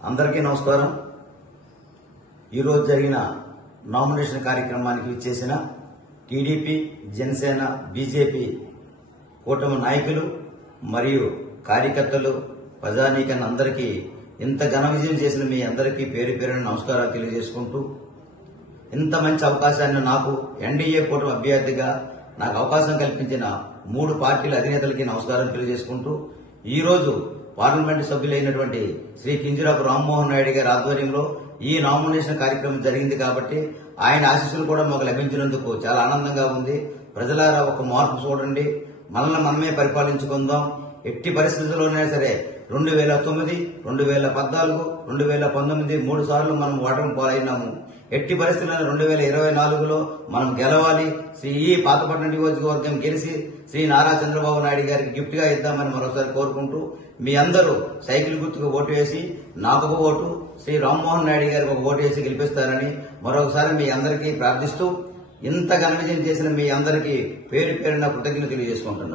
అందరికీ నమస్కారం. ఈరోజు జరిగిన నామినేషన్ కార్యక్రమానికి చేసిన టీడీపీ జనసేన బీజేపీ కూటమి నాయకులు మరియు కార్యకర్తలు ప్రజానీకన్ అందరికీ ఇంత ఘన విజయం చేసిన మీ అందరికీ పేరు పేరున నమస్కారాలు తెలియజేసుకుంటూ ఇంత మంచి అవకాశాన్ని నాకు ఎన్డీఏ కూటమి అభ్యర్థిగా నాకు అవకాశం కల్పించిన మూడు పార్టీల అధినేతలకి నమస్కారం తెలియజేసుకుంటూ ఈరోజు పార్లమెంటు సభ్యులైనటువంటి శ్రీ కింజరాపు రామ్మోహన్ నాయుడు గారి ఆధ్వర్యంలో ఈ నామినేషన్ కార్యక్రమం జరిగింది కాబట్టి ఆయన ఆశీస్సులు కూడా మాకు లభించినందుకు చాలా ఆనందంగా ఉంది. ప్రజలారా ఒక మార్పు చూడండి. మనల్ని మనమే పరిపాలించుకుందాం. ఎట్టి పరిస్థితుల్లోనైనా సరే రెండు వేల తొమ్మిది రెండు వేల పద్నాలుగు రెండు వేల పంతొమ్మిది మూడు సార్లు మనం ఓటమి పాలైనాము. ఎట్టి పరిస్థితుల్లో రెండు వేల ఇరవై నాలుగులో మనం గెలవాలి. శ్రీ ఈ పాతపట్నం నియోజకవర్గం గెలిచి శ్రీ నారా చంద్రబాబు నాయుడు గారికి గిఫ్ట్గా ఇద్దామని మరోసారి కోరుకుంటూ మీ అందరూ సైకిల్ గుర్తుకు ఓటు వేసి నాకు ఒక ఓటు శ్రీ రామ్మోహన్ నాయుడు గారికి ఒక ఓటు వేసి గెలిపిస్తారని మరొకసారి మీ అందరికీ ప్రార్థిస్తూ ఇంత ఘన చేసిన మీ అందరికీ పేరు పేరున కృతజ్ఞతలు తెలియజేసుకుంటున్నాను.